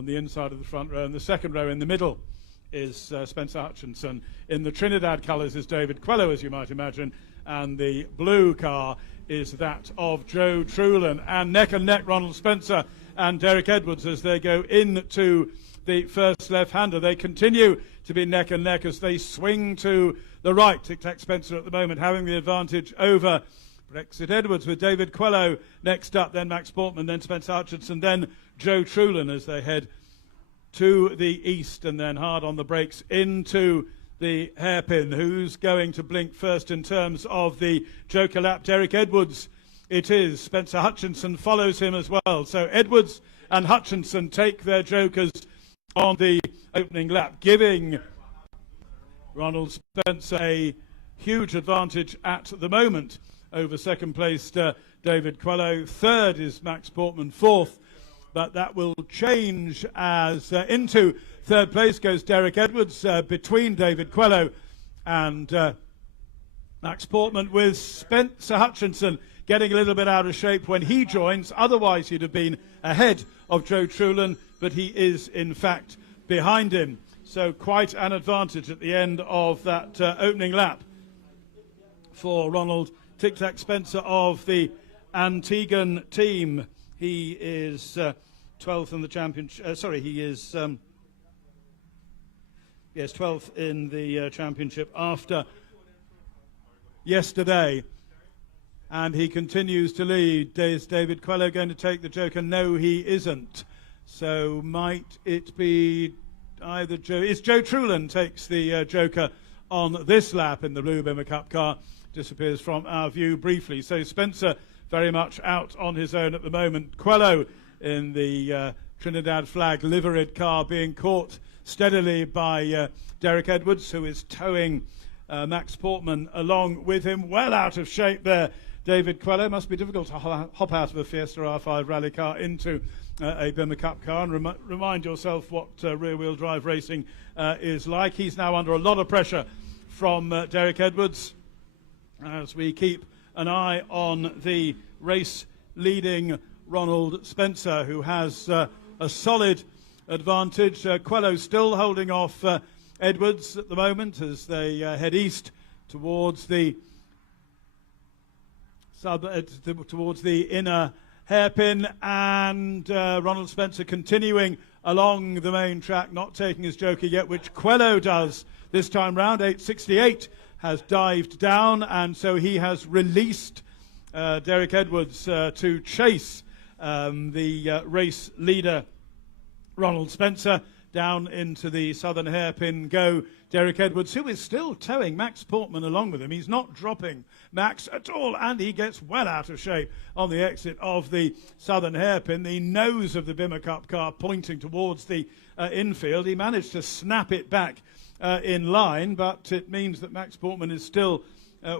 on the inside of the front row, and the second row in the middle is Spencer Hutchinson. In the Trinidad colours is David Quello, as you might imagine, and the blue car is that of Joe Trulan. And neck and neck, Ronald Spencer and Derek Edwards as they go into the first left-hander. They continue to be neck and neck as they swing to the right. Tic Tac Spencer at the moment having the advantage over Brexit Edwards, with David Quello next up, then Max Portman, then Spencer Hutchinson, then Joe Trulan as they head to the east and then hard on the brakes into the hairpin. Who's going to blink first in terms of the Joker lap? Derek Edwards it is. Spencer Hutchinson follows him as well. So Edwards and Hutchinson take their Jokers on the opening lap, giving Ronald Spencer a huge advantage at the moment over second placed David Quello. Third is Max Portman, fourth, but that will change as into third place goes Derek Edwards between David Quello and Max Portman, with Spencer Hutchinson getting a little bit out of shape when he joins. Otherwise he'd have been ahead of Joe Trulan, but he is in fact behind him. So quite an advantage at the end of that opening lap for Ronald Tic Tac Spencer of the Antiguan team. He is 12th in the championship. He is 12th in the championship after yesterday, and he continues to lead. Is David Quello going to take the Joker? No, he isn't. So might it be either Joe? It's Joe Trulan takes the Joker on this lap in the Blue Bimmer Cup car. Disappears from our view briefly. So Spencer very much out on his own at the moment. Quello in the Trinidad flag liveried car being caught steadily by Derek Edwards, who is towing Max Portman along with him. Well out of shape there, David Quello. Must be difficult to hop out of a Fiesta R5 rally car into a Bimmer Cup car, and remind yourself what rear-wheel drive racing is like. He's now under a lot of pressure from Derek Edwards, as we keep an eye on the race-leading Ronald Spencer, who has a solid advantage. Quello still holding off Edwards at the moment as they head east towards the towards the inner hairpin, and Ronald Spencer continuing along the main track, not taking his Joker yet, which Quello does this time round. 868 has dived down, and so he has released Derek Edwards to chase the race leader Ronald Spencer down into the southern hairpin. Go Derek Edwards, who is still towing Max Portman along with him. He's not dropping Max at all, and he gets well out of shape on the exit of the southern hairpin. The nose of the Bimmer Cup car pointing towards the infield. He managed to snap it back in line, but it means that Max Portman is still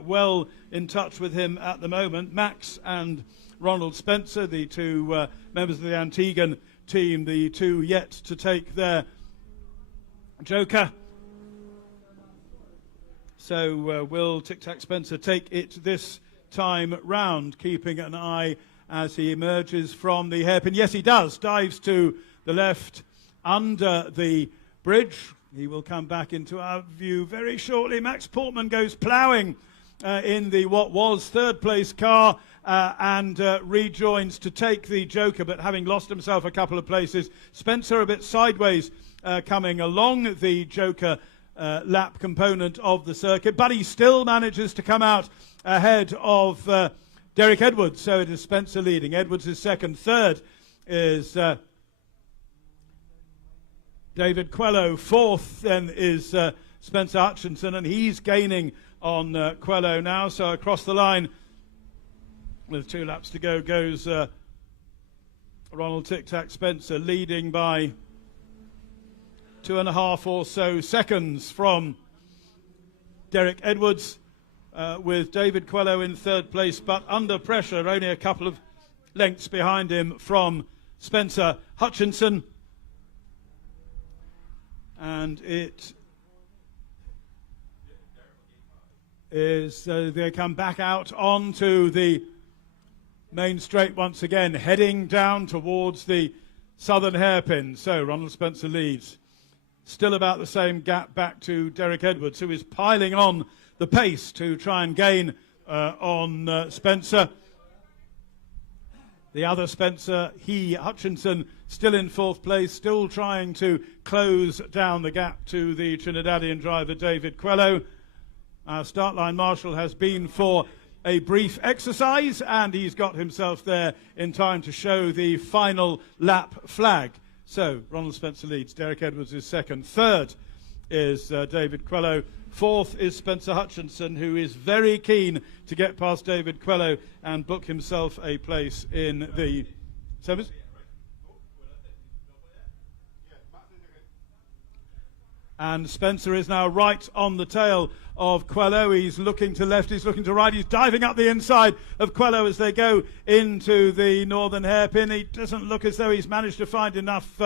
well in touch with him at the moment. Max and Ronald Spencer, the two members of the Antiguan team, the two yet to take their Joker. So will Tic Tac Spencer take it this time round, keeping an eye as he emerges from the hairpin? Yes, he does. Dives to the left under the bridge. He will come back into our view very shortly. Max Portman goes ploughing in the what was third place car and rejoins to take the Joker, but having lost himself a couple of places. Spencer a bit sideways coming along the Joker lap component of the circuit, but he still manages to come out ahead of Derek Edwards. So it is Spencer leading. Edwards is second. Third is David Quello. Fourth then is Spencer Hutchinson, and he's gaining on Quello now. So across the line with 2 laps to go goes Ronald Tic Tac Spencer, leading by 2.5 or so seconds from Derek Edwards, with David Quello in third place, but under pressure, only a couple of lengths behind him from Spencer Hutchinson. And it is they come back out onto the main straight once again, heading down towards the southern hairpin. So Ronald Spencer leads. Still about the same gap back to Derek Edwards, who is piling on the pace to try and gain on Spencer. The other Spencer, Hutchinson, still in fourth place, still trying to close down the gap to the Trinidadian driver David Quello. Our start line marshal has been for a brief exercise, and he's got himself there in time to show the final lap flag. So Ronald Spencer leads, Derek Edwards is second, third is David Quello, fourth is Spencer Hutchinson, who is very keen to get past David Quello and book himself a place in the semis. And Spencer is now right on the tail of Quello. He's looking to left, he's looking to right, he's diving up the inside of Quello as they go into the northern hairpin. He doesn't look as though he's managed to find enough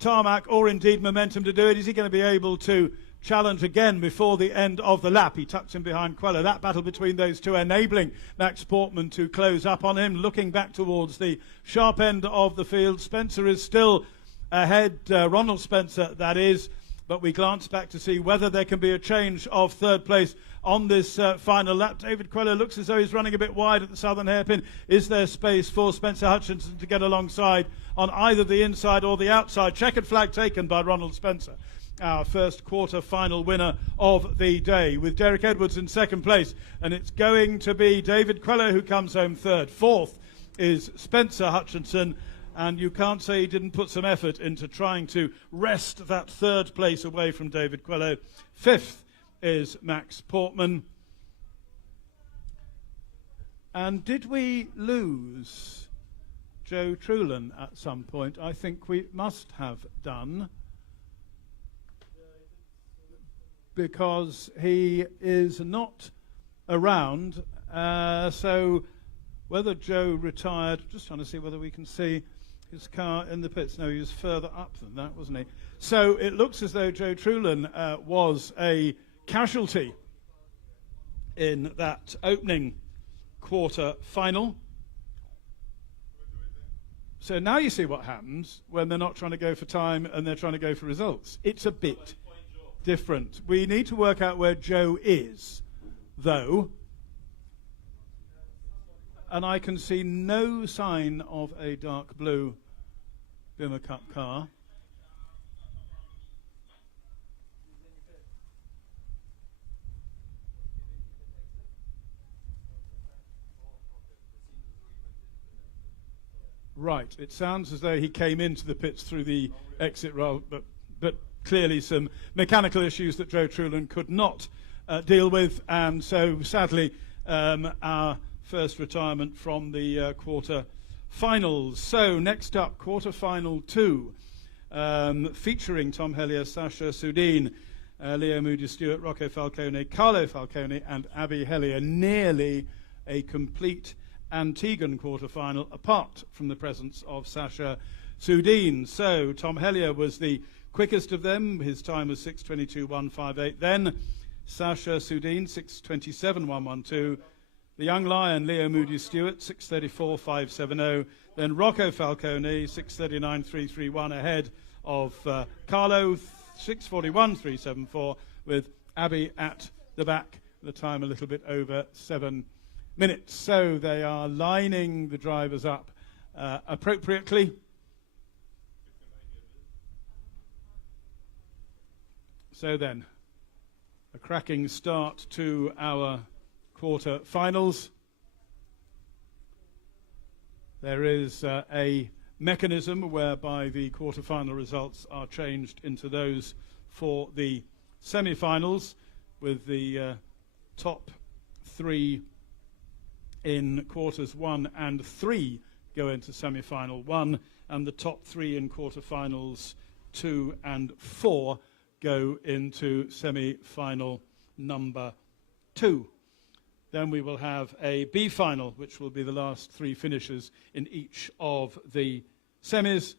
tarmac or indeed momentum to do it. Is he going to be able to challenge again before the end of the lap? He tucks in behind Quello. That battle between those two enabling Max Portman to close up on him. Looking back towards the sharp end of the field, Spencer is still ahead, Ronald Spencer that is, but we glance back to see whether there can be a change of third place on this final lap. David Quello looks as though he's running a bit wide at the southern hairpin. Is there space for Spencer Hutchinson to get alongside on either the inside or the outside? Checkered flag taken by Ronald Spencer, our first quarter-final winner of the day, with Derek Edwards in second place. And it's going to be David Quello who comes home third. Fourth is Spencer Hutchinson. And you can't say he didn't put some effort into trying to wrest that third place away from David Quello. Fifth is Max Portman. And did we lose Joe Trulin at some point? I think we must have done, because he is not around. So whether Joe retired, just trying to see whether we can see his car in the pits. No, he was further up than that, wasn't he? So it looks as though Joe Trulin was a casualty in that opening quarter final. So now you see what happens when they're not trying to go for time and they're trying to go for results. It's a bit different. We need to work out where Joe is, though. And I can see no sign of a dark blue Bimmer Cup car. Right, it sounds as though he came into the pits through the exit route, but clearly some mechanical issues that Joe Trulin could not deal with, and so sadly our first retirement from the quarter finals. So next up, quarter final 2, featuring Tom Hellier, Sasha Sudin, Leo Moody Stewart, Rocco Falcone, Carlo Falcone and Abby Hellier. Nearly a complete Antiguan quarter final apart from the presence of Sasha Sudin. So Tom Hellier was the quickest of them. His time was 6:22.158. Then Sasha Sudin, 6:27.112. The young lion, Leo Moody Stewart, 6:34.570. Then Rocco Falcone, 6:39.331, ahead of Carlo, 6:41.374, with Abby at the back, the time a little bit over 7 minutes. So they are lining the drivers up appropriately. So then, a cracking start to our quarter finals. There is a mechanism whereby the quarter-final results are changed into those for the semi-finals, with the top 3 in quarters 1 and 3 go into semi-final 1, and the top 3 in quarter-finals 2 and 4 go into semi-final number 2. Then we will have a B final, which will be the last 3 finishers in each of the semis,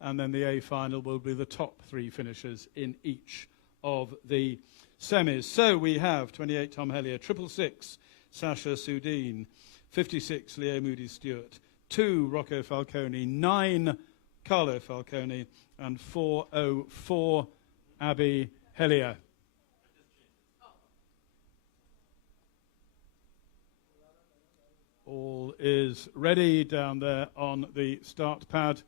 and then the A final will be the top 3 finishers in each of the semis. So we have 28 Tom Hellier, 666 Sasha Sudin, 56 Leo Moody Stewart, 2 Rocco Falcone, 9 Carlo Falcone, and 4:04 Abby Hellier. All is ready down there on the start pad.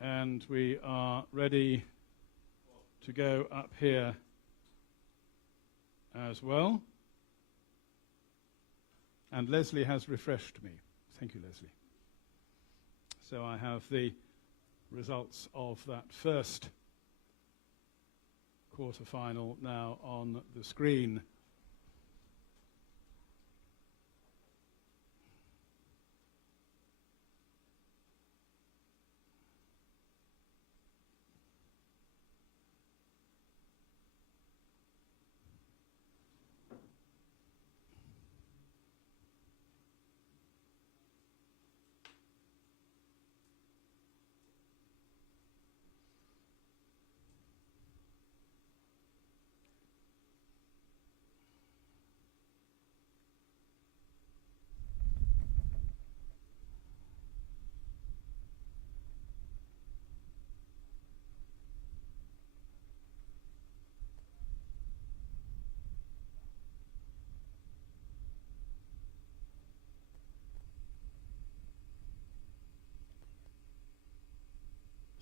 And we are ready to go up here as well. And Leslie has refreshed me. Thank you, Leslie. So I have the results of that first quarter-final now on the screen.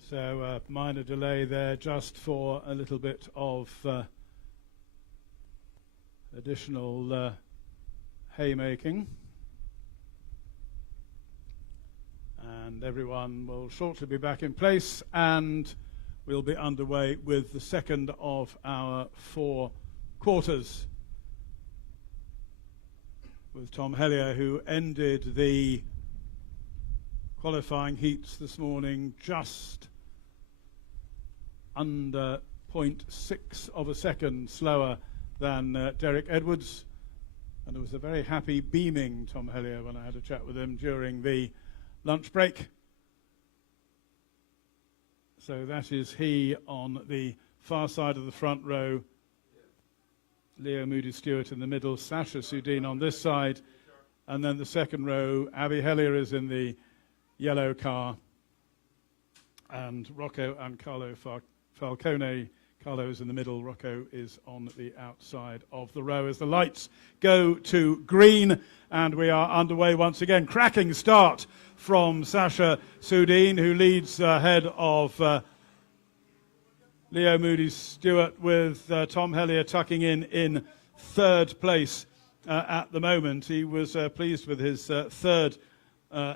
So minor delay there just for a little bit of additional haymaking. And everyone will shortly be back in place, and we'll be underway with the second of our 4 quarters with Tom Hellier, who ended the qualifying heats this morning just under 0.6 of a second slower than Derek Edwards. And it was a very happy, beaming Tom Hellier when I had a chat with him during the lunch break. So that is he on the far side of the front row. Leo Moody-Stewart in the middle, Sasha Sudin on this side. And then the second row, Abby Hellier is in the yellow car. And Rocco and Carlo Falcone. Carlo is in the middle, Rocco is on the outside of the row as the lights go to green, and we are underway once again. Cracking start from Sasha Sudin, who leads ahead of Leo Moody-Stewart, with Tom Hellier tucking in third place at the moment. He was pleased with his third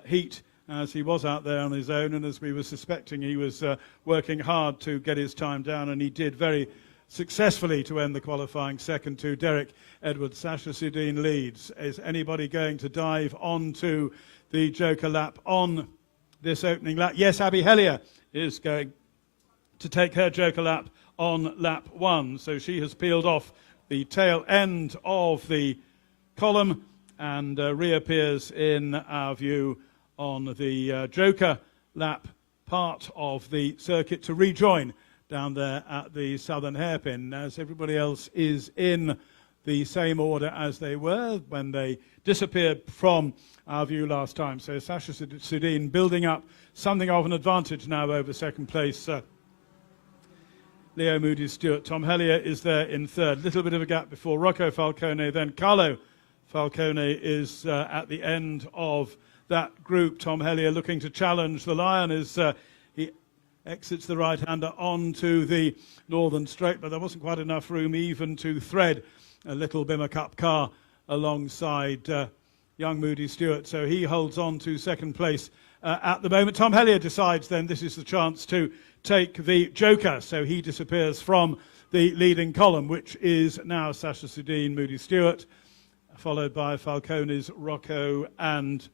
heat, as he was out there on his own, and as we were suspecting, he was working hard to get his time down, and he did very successfully to end the qualifying second to Derek Edwards. Sasha Sudin leads. Is anybody going to dive onto the Joker lap on this opening lap? Yes, Abby Hellier is going to take her Joker lap on lap 1, so she has peeled off the tail end of the column and reappears in our view on the Joker lap part of the circuit to rejoin down there at the southern hairpin, as everybody else is in the same order as they were when they disappeared from our view last time. So Sasha Sudin building up something of an advantage now over second place. Leo Moody-Stewart. Tom Hellier is there in third. Little bit of a gap before Rocco Falcone. Then Carlo Falcone is at the end of that group. Tom Hellier looking to challenge the Lion as he exits the right-hander onto the northern straight, but there wasn't quite enough room even to thread a little Bimmer Cup car alongside young Moody-Stewart, so he holds on to second place at the moment. Tom Hellier decides then this is the chance to take the Joker, so he disappears from the leading column, which is now Sasha Sudin, Moody-Stewart, followed by Falcone's Rocco and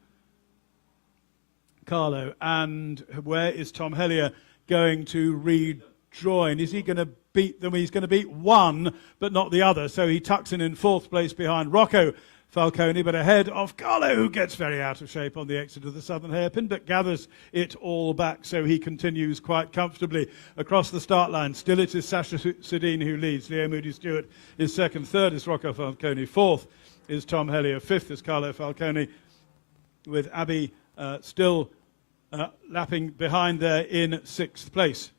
Carlo. And where is Tom Hellier going to rejoin? Is he going to beat them? He's going to beat one, but not the other. So he tucks in fourth place behind Rocco Falcone, but ahead of Carlo, who gets very out of shape on the exit of the southern hairpin, but gathers it all back, so he continues quite comfortably across the start line. Still it is Sasha Sudin who leads. Leo Moody-Stewart is second. Third is Rocco Falcone. Fourth is Tom Hellier. Fifth is Carlo Falcone, with Abby still lapping behind there in sixth place.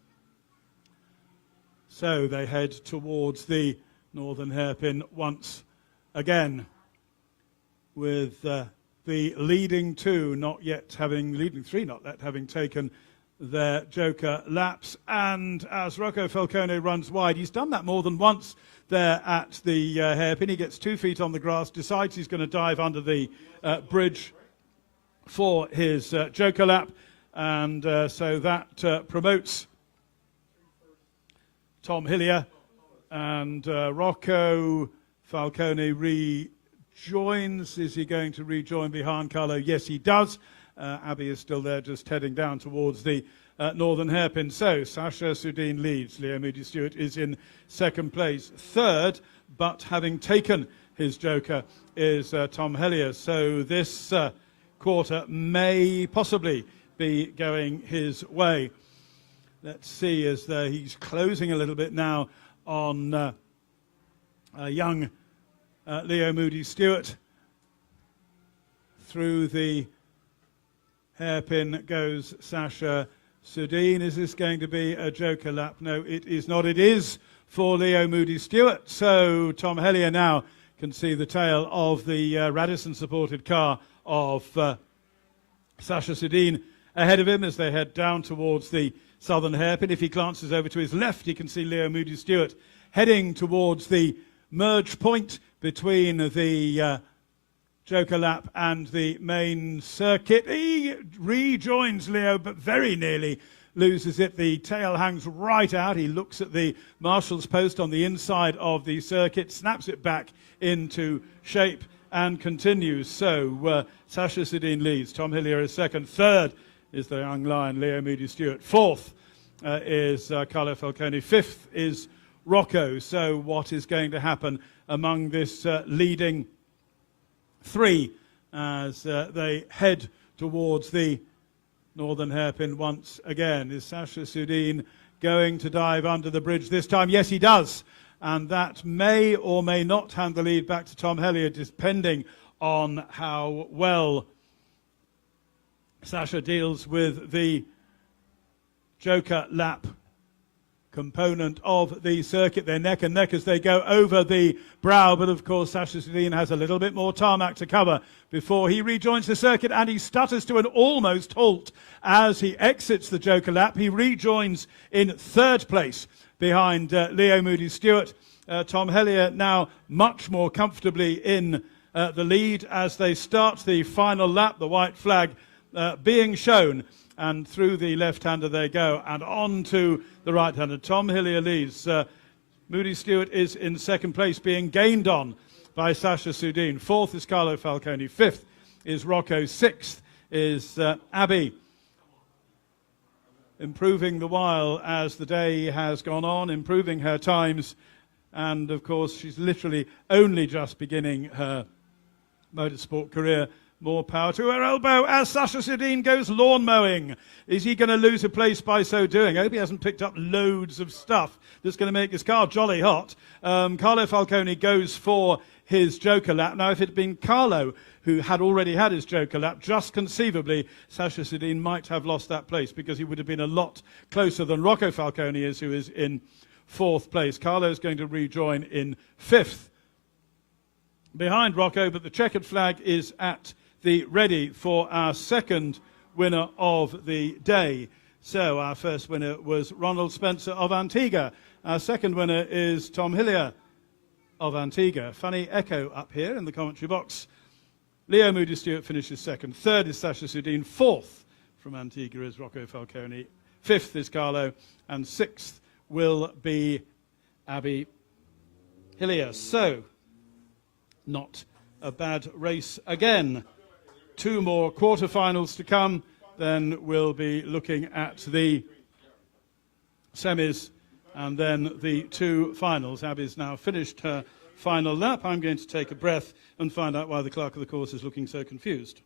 So they head towards the northern hairpin once again, with the leading three not yet having taken their joker laps. And as Rocco Falcone runs wide, he's done that more than once there at the hairpin. He gets 2 feet on the grass, decides he's going to dive under the bridge for his joker lap, and so that promotes Tom Hillier, and Rocco Falcone rejoins. Is he going to rejoin behind Carlo? Yes, he does. Abby is still there, just heading down towards the northern hairpin. So Sasha Sudeen leads. Leo Moody-Stewart is in second place. Third, but having taken his joker, is Tom Hellier. So this quarter may possibly be going his way. Let's see, as he's closing a little bit now on young Leo Moody-Stewart. Through the hairpin goes Sasha Sudeen. Is this going to be a joker lap? No, it is not. It is for Leo Moody-Stewart. So Tom Hellier now can see the tail of the Radisson-supported car of Sasha Sudeen ahead of him as they head down towards the southern hairpin. If he glances over to his left, he can see Leo Moody-Stewart heading towards the merge point between the joker lap and the main circuit. He rejoins Leo, but very nearly loses it. The tail hangs right out. He looks at the marshal's post on the inside of the circuit, snaps it back into shape, and continues. So Sasha Sudeen leads. Tom Hillier is second. Third is the young lion, Leo Moody-Stewart. Fourth is Carlo Falcone. Fifth is Rocco. So what is going to happen among this leading three as they head towards the northern hairpin once again? Is Sasha Sudeen going to dive under the bridge this time? Yes, he does. And that may or may not hand the lead back to Tom Hellier, depending on how well Sasha deals with the joker lap component of the circuit. They're neck and neck as they go over the brow, but of course Sasha Sudeen has a little bit more tarmac to cover before he rejoins the circuit, and he stutters to an almost halt as he exits the joker lap. He rejoins in third place behind Leo Moody-Stewart. Tom Hellier now much more comfortably in the lead as they start the final lap, the white flag being shown, and through the left-hander they go, and on to the right-hander. Tom Hillier leads. Moody-Stewart is in second place, being gained on by Sasha Sudeen. Fourth is Carlo Falcone. Fifth is Rocco. Sixth is Abby, improving the while as the day has gone on, improving her times, and of course she's literally only just beginning her motorsport career. More power to her elbow as Sasha Sudeen goes lawn mowing. Is he going to lose a place by so doing? I hope he hasn't picked up loads of stuff that's going to make his car jolly hot. Carlo Falcone goes for his joker lap. Now, if it had been Carlo who had already had his joker lap, just conceivably Sasha Sudeen might have lost that place, because he would have been a lot closer than Rocco Falcone is, who is in fourth place. Carlo is going to rejoin in fifth behind Rocco, but the checkered flag is at the ready for our second winner of the day. So our first winner was Ronald Spencer of Antigua. Our second winner is Tom Hillier of Antigua. Funny echo up here in the commentary box. Leo Moody-Stewart finishes second. Third is Sasha Sudeen. Fourth from Antigua is Rocco Falcone. Fifth is Carlo. And sixth will be Abby Hillier. So, not a bad race again. Two more quarterfinals to come, then we'll be looking at the semis and then the two finals. Abby's now finished her final lap. I'm going to take a breath and find out why the clerk of the course is looking so confused.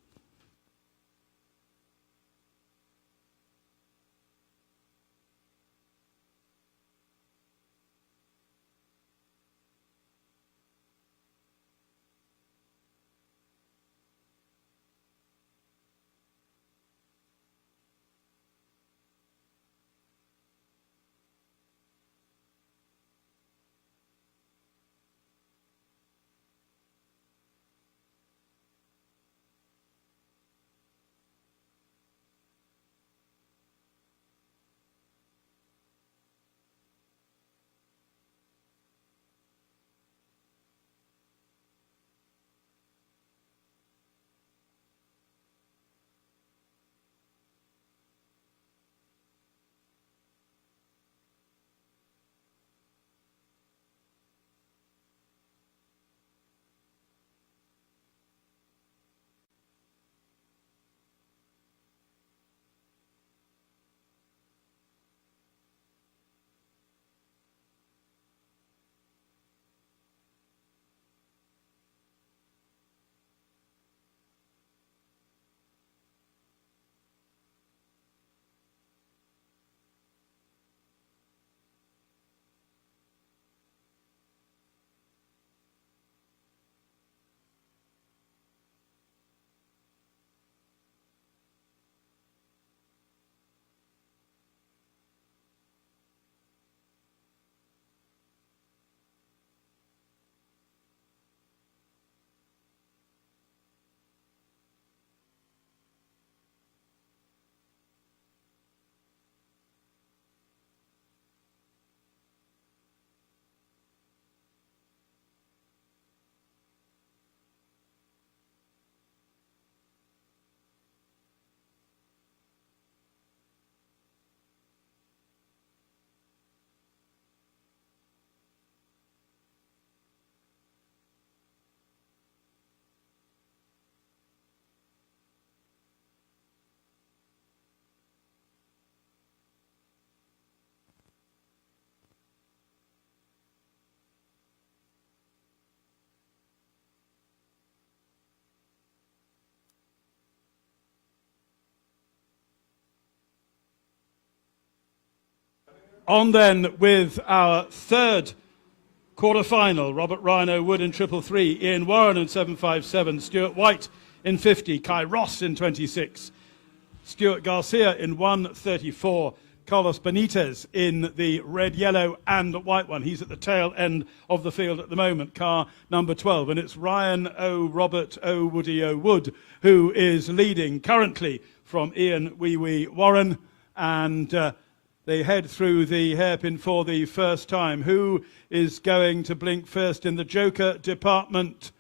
On then with our third quarter-final, Robert Rhino Wood in 333, Ian Warren in 757, Stuart White in 50, Kai Ross in 26, Stuart Garcia in 134, Carlos Benitez in the red, yellow and white one. He's at the tail end of the field at the moment, car number 12. And it's Ryan O. Robert O. Woody O. Wood who is leading currently from Ian Wee Wee Warren. And they head through the hairpin for the first time. Who is going to blink first in the Joker department?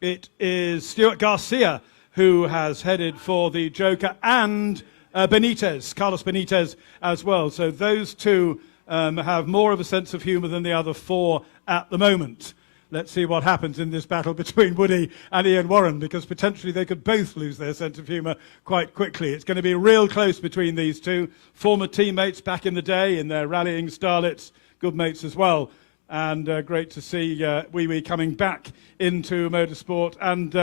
It is Stuart Garcia who has headed for the Joker, and Benitez, Carlos Benitez as well. So those two have more of a sense of humour than the other four at the moment. Let's see what happens in this battle between Woody and Ian Warren, because potentially they could both lose their sense of humour quite quickly. It's going to be real close between these two. Former teammates back in the day in their rallying starlets, good mates as well. And great to see Wee Wee coming back into motorsport. And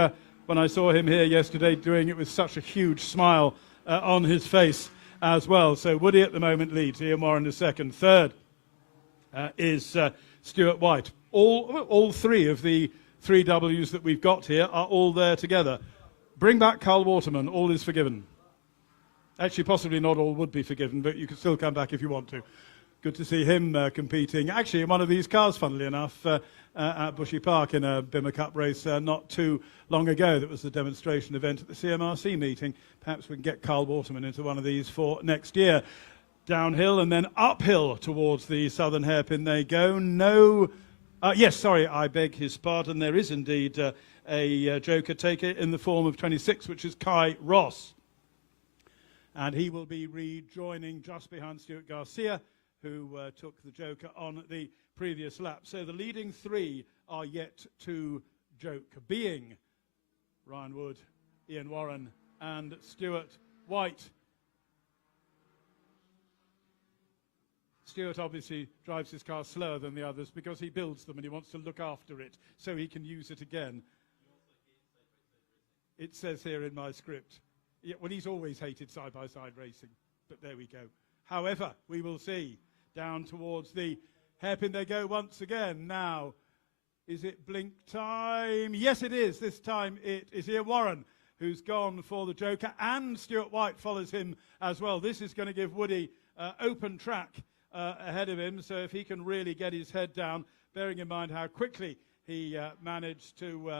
when I saw him here yesterday doing it with such a huge smile on his face as well. So Woody at the moment leads, Ian Warren the second. Third is Stuart White. All three of the three Ws that we've got here are all there together. Bring back Carl Waterman, all is forgiven. Actually, possibly not all would be forgiven, but you can still come back if you want to. Good to see him competing, actually in one of these cars, funnily enough, at Bushy Park in a Bimmer Cup race not too long ago. That was the demonstration event at the CMRC meeting. Perhaps we can get Carl Waterman into one of these for next year. Downhill and then uphill towards the southern hairpin they go. Yes, sorry, I beg his pardon. There is indeed a Joker taker in the form of 26, which is Kai Ross. And he will be rejoining just behind Stuart Garcia, who took the Joker on the previous lap. So the leading three are yet to joke, being Ryan Wood, Ian Warren and Stuart White. Stuart obviously drives his car slower than the others because he builds them and he wants to look after it so he can use it again. It says here in my script. Yeah, well, he's always hated side-by-side racing, but there we go. However, we will see. Down towards the hairpin they go once again. Now, is it blink time? Yes, it is. This time it is Ian Warren who's gone for the Joker, and Stuart White follows him as well. This is going to give Woody open track ahead of him, so if he can really get his head down, bearing in mind how quickly he managed to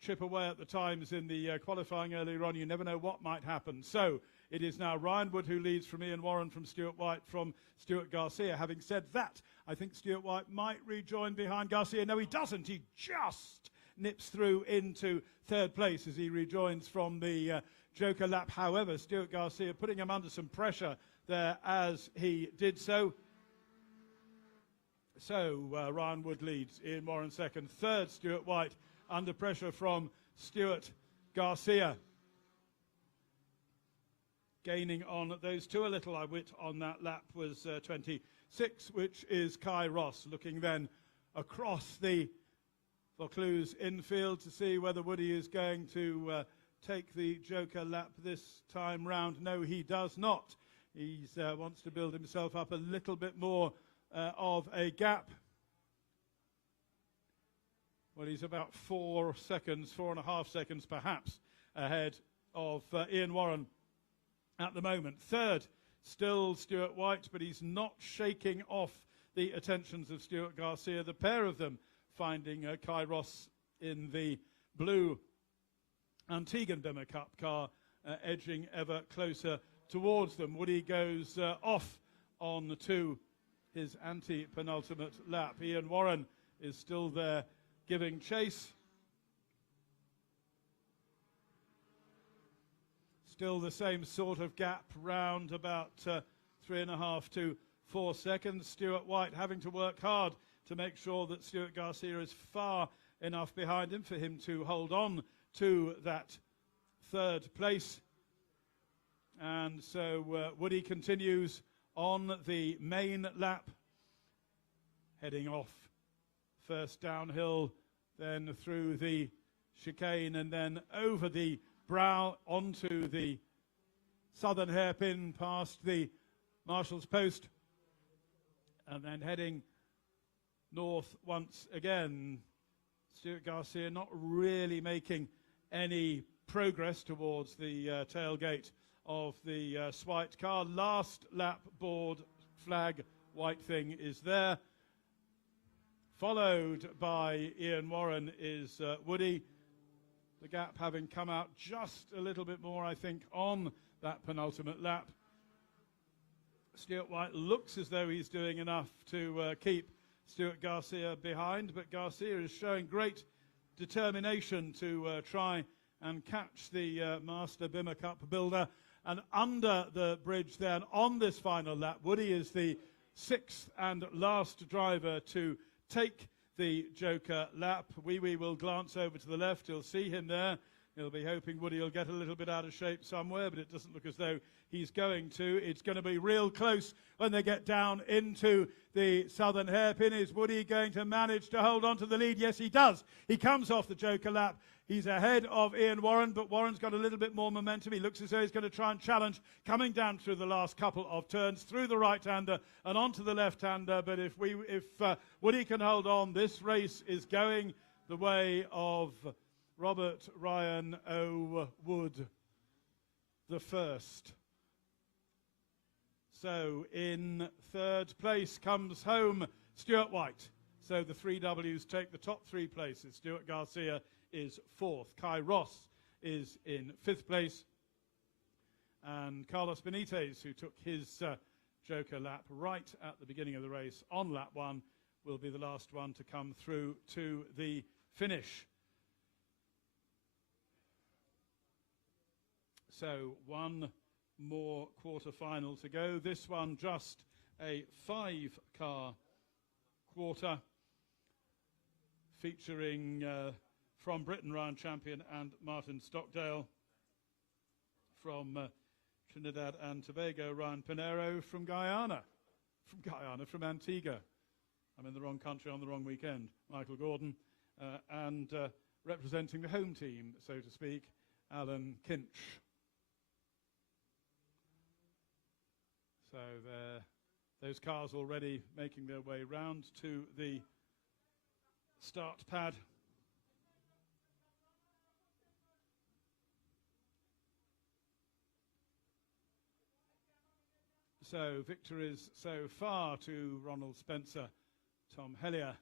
chip away at the times in the qualifying earlier on, you never know what might happen. So it is now Ryan Wood who leads from Ian Warren, from Stuart White, from Stuart Garcia. Having said that, I think Stuart White might rejoin behind Garcia. No, he doesn't. He just nips through into third place as he rejoins from the Joker lap. However, Stuart Garcia putting him under some pressure there as he did so. So Ryan Wood leads, Ian Warren second. Third, Stuart White, under pressure from Stuart Garcia. Gaining on those two a little, I wit, on that lap was 26, which is Kai Ross. Looking then across the Vaucluse infield to see whether Woody is going to take the Joker lap this time round. No, he does not. He wants to build himself up a little bit more of a gap. Well, he's about 4 seconds, 4.5 seconds perhaps, ahead of Ian Warren at the moment. Third, still Stuart White, but he's not shaking off the attentions of Stuart Garcia. The pair of them finding Kai Ross in the blue Antiguan Bimmer Cup car, edging ever closer towards them. Woody goes off on to his anti-penultimate lap. Ian Warren is still there giving chase. Still the same sort of gap, round about 3.5 to 4 seconds. Stuart White having to work hard to make sure that Stuart Garcia is far enough behind him for him to hold on to that third place. And so Woody continues on the main lap, heading off first downhill, then through the chicane, and then over the brow onto the southern hairpin, past the marshal's post, And then heading north once again, Stuart Garcia not really making any progress towards the tailgate of the Swite car. Last lap board flag white thing is there. Followed by Ian Warren is Woody. The gap having come out just a little bit more, I think, on that penultimate lap. Stuart White looks as though he's doing enough to keep Stuart Garcia behind, but Garcia is showing great determination to try and catch the Master Bimmer Cup builder. And under the bridge then, on this final lap, Woody is the 6th and last driver to take the Joker lap. Wee Wee will glance over to the left. He'll see him there. He'll be hoping Woody will get a little bit out of shape somewhere, but it doesn't look as though he's going to. It's going to be real close when they get down into the southern hairpin. Is Woody going to manage to hold on to the lead? Yes, he does. He comes off the Joker lap. He's ahead of Ian Warren, but Warren's got a little bit more momentum. He looks as though he's going to try and challenge, coming down through the last couple of turns, through the right-hander and onto the left-hander. But if Woody can hold on, this race is going the way of Robert Ryan O'Wood, the first. So in third place comes home Stuart White. So the three W's take the top 3 places. Stuart Garcia is 4th. Kai Ross is in 5th place. And Carlos Benitez, who took his Joker lap right at the beginning of the race on lap 1, will be the last one to come through to the finish. So one more quarter-final to go. This one just a 5-car quarter featuring from Britain Ryan Champion and Martin Stockdale. From Trinidad and Tobago, Ryan Pinero. From Antigua. I'm in the wrong country on the wrong weekend. Michael Gordon. And representing the home team, so to speak, Alan Kinch. So those cars already making their way round to the start pad. So victories so far to Ronald Spencer, Tom Hellier,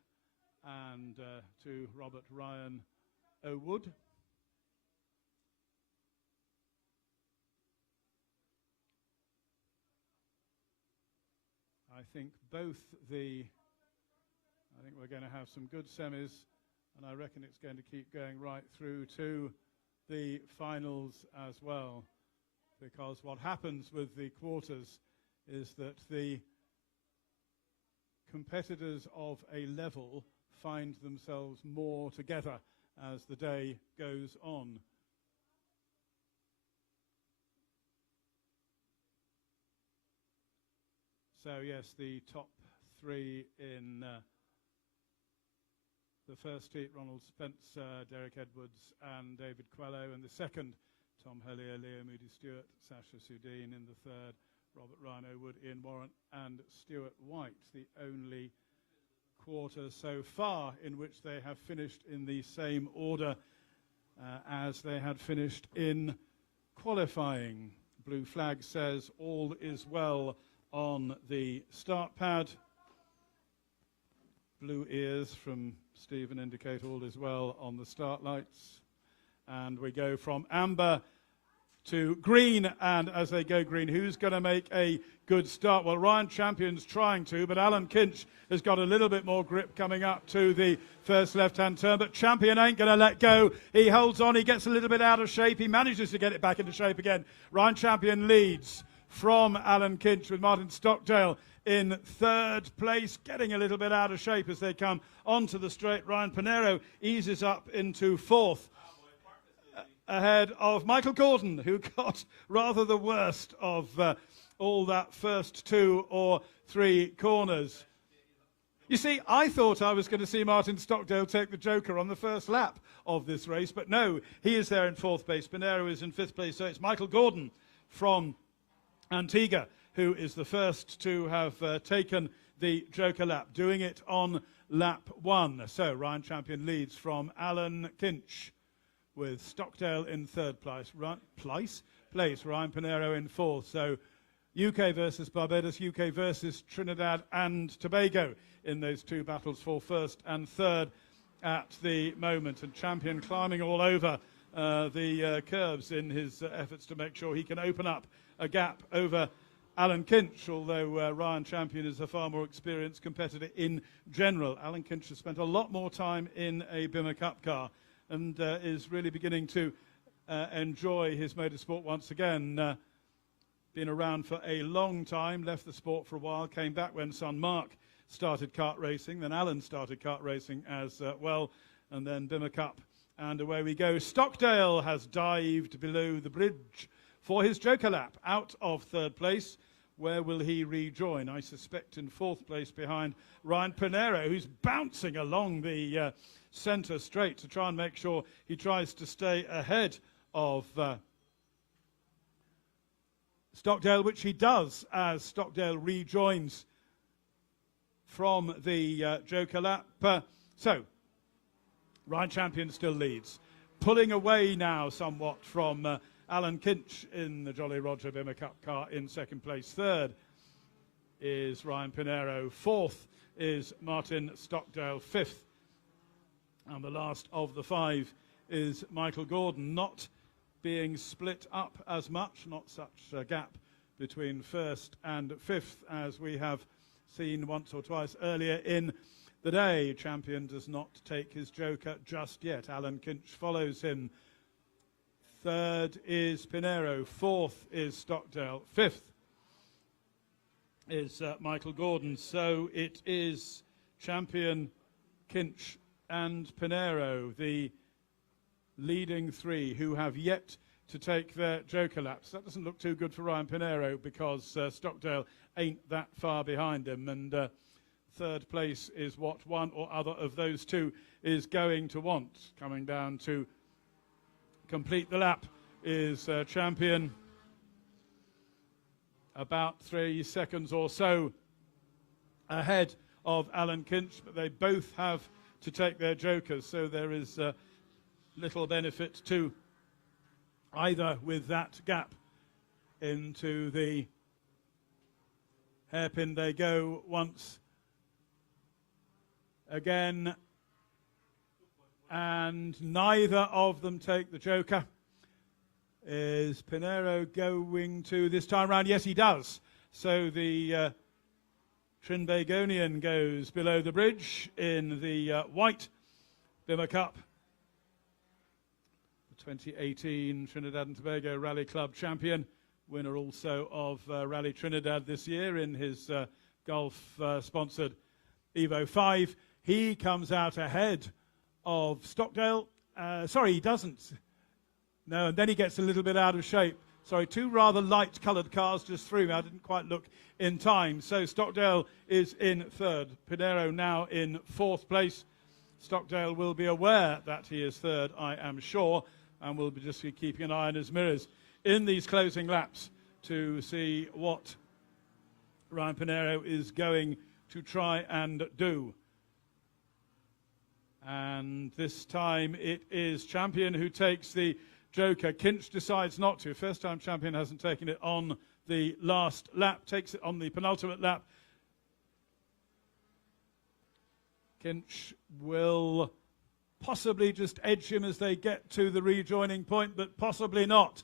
and to Robert Ryan O'Wood. I think we're going to have some good semis, and I reckon it's going to keep going right through to the finals as well, because what happens with the quarters is that the competitors of a level find themselves more together as the day goes on. So yes, the top 3 in the first heat, Ronald Spencer, Derek Edwards and David Quello. In the second, Tom Hellier, Leo Moody-Stewart, Sasha Sudeen. In the third, Robert Ryan O'Wood, Ian Warren and Stuart White. The only quarter so far in which they have finished in the same order as they had finished in qualifying. Blue flag says all is well on the start pad. Blue ears from Stephen indicate all is well on the start lights. And we go from amber to green, and as they go green, who's going to make a good start? Well, Ryan Champion's trying to, but Alan Kinch has got a little bit more grip coming up to the first left-hand turn, but Champion ain't going to let go. He holds on, he gets a little bit out of shape, he manages to get it back into shape again. Ryan Champion leads from Alan Kinch, with Martin Stockdale in third place, getting a little bit out of shape as they come onto the straight. Ryan Pinero eases up into fourth, ahead of Michael Gordon, who got rather the worst of all that first 2 or 3 corners. You see, I thought I was going to see Martin Stockdale take the Joker on the first lap of this race, but no, he is there in fourth place. Pinero is in fifth place, so it's Michael Gordon from Antigua who is the first to have taken the Joker lap, doing it on lap 1. So Ryan Champion leads from Alan Kinch, with Stockdale in third place. Ryan Pinero in fourth. So UK versus Barbados, UK versus Trinidad and Tobago in those two battles for first and third at the moment. And Champion climbing all over the curves in his efforts to make sure he can open up a gap over Alan Kinch, although Ryan Champion is a far more experienced competitor in general. Alan Kinch has spent a lot more time in a Bimmer Cup car and is really beginning to enjoy his motorsport once again. Been around for a long time, left the sport for a while, came back when son Mark started kart racing, then Alan started kart racing as well, and then Bimmer Cup, and away we go. Stockdale has dived below the bridge for his Joker lap, out of third place. Where will he rejoin? I suspect in fourth place behind Ryan Pinero, who's bouncing along the centre straight to try and make sure he tries to stay ahead of Stockdale, which he does as Stockdale rejoins from the Joker lap. So Ryan Champion still leads, pulling away now somewhat from Alan Kinch in the Jolly Roger Bimmer Cup car in second place. Third is Ryan Pinero. Fourth is Martin Stockdale. Fifth, and the last of the five, is Michael Gordon, not being split up as much, not such a gap between first and fifth as we have seen once or twice earlier in the day. Champion does not take his Joker just yet. Alan Kinch follows him. Third is Pinero. Fourth is Stockdale. Fifth is Michael Gordon. So it is Champion, Kinch and Pinero, the leading three, who have yet to take their Joker laps. That doesn't look too good for Ryan Pinero because Stockdale ain't that far behind him, and third place is what one or other of those two is going to want. Coming down to complete the lap is Champion, about 3 seconds or so ahead of Alan Kinch, but they both have to take their Jokers, so there is little benefit to either with that gap. Into the hairpin they go once again, and neither of them take the Joker. Is Pinero going to this time round? Yes, he does. So the Trinbagonian goes below the bridge in the white Bimmer Cup. 2018 Trinidad and Tobago Rally Club champion, winner also of Rally Trinidad this year in his Gulf-sponsored Evo 5. He comes out ahead of Stockdale. Sorry, he doesn't. No, and then he gets a little bit out of shape. Sorry, two rather light-coloured cars just through me. I didn't quite look in time. So Stockdale is in third. Pinero now in fourth place. Stockdale will be aware that he is third, I am sure, and we'll be just keeping an eye on his mirrors in these closing laps to see what Ryan Pinero is going to try and do. And this time it is Champion who takes the Joker. Kinch decides not to. First time Champion hasn't taken it on the last lap, takes it on the penultimate lap. Kinch will possibly just edge him as they get to the rejoining point, but possibly not.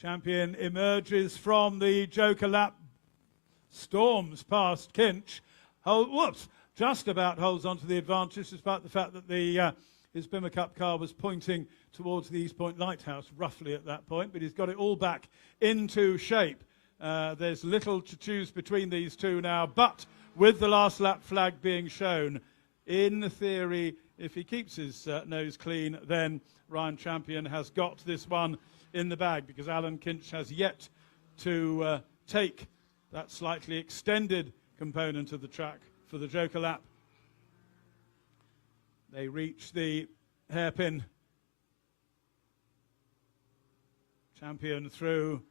Champion emerges from the Joker lap, storms past Kinch, just about holds on to the advantage, despite the fact that his Bimmer Cup car was pointing towards the East Point Lighthouse roughly at that point, but he's got it all back into shape. There's little to choose between these two now, but with the last lap flag being shown, in theory, if he keeps his nose clean, then Ryan Champion has got this one in the bag, because Alan Kinch has yet to take that slightly extended component of the track for the Joker lap. They reach the hairpin. Champion through,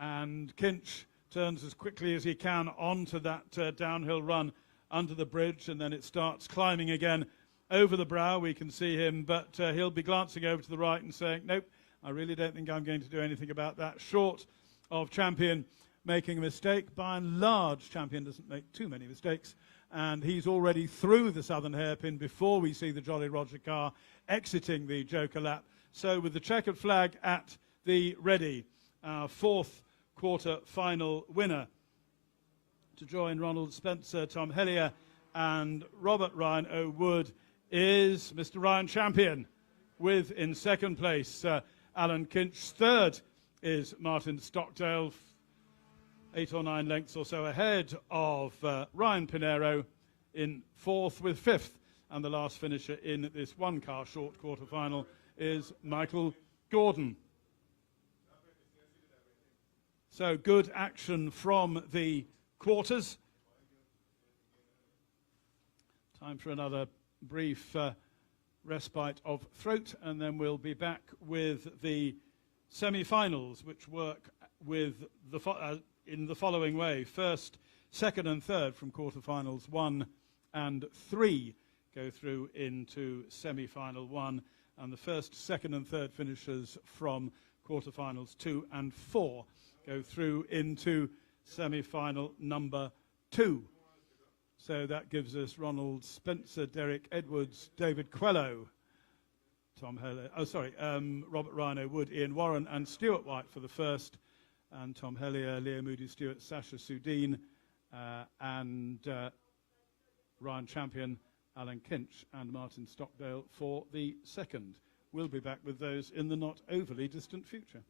and Kinch turns as quickly as he can onto that downhill run under the bridge, and then it starts climbing again over the brow. We can see him, but he'll be glancing over to the right and saying, nope, I really don't think I'm going to do anything about that. Short of Champion making a mistake. By and large, Champion doesn't make too many mistakes, and he's already through the southern hairpin before we see the Jolly Roger car exiting the Joker lap. So with the checkered flag at the ready, our fourth quarter-final winner to join Ronald Spencer, Tom Hellier and Robert Ryan O'Wood is Mr. Ryan Champion, with in second place Alan Kinch. Third is Martin Stockdale, 8 or 9 lengths or so ahead of Ryan Pinero. In fourth with fifth, and the last finisher in this one-car short quarter-final is Michael Gordon. So good action from the quarters. Time for another brief respite of throat, and then we'll be back with the semi-finals, which work with in the following way. First, second and third from quarter-finals 1 and 3 go through into semi-final 1, and the first, second and third finishers from quarter-finals 2 and 4 go through into semi-final number 2. So that gives us Ronald Spencer, Derek Edwards, David Quello, Robert Ryan O'Wood, Ian Warren and Stuart White for the first, and Tom Hellier, Leo Moody Stewart, Sasha Sudeen, and Ryan Champion, Alan Kinch and Martin Stockdale for the second. We'll be back with those in the not overly distant future.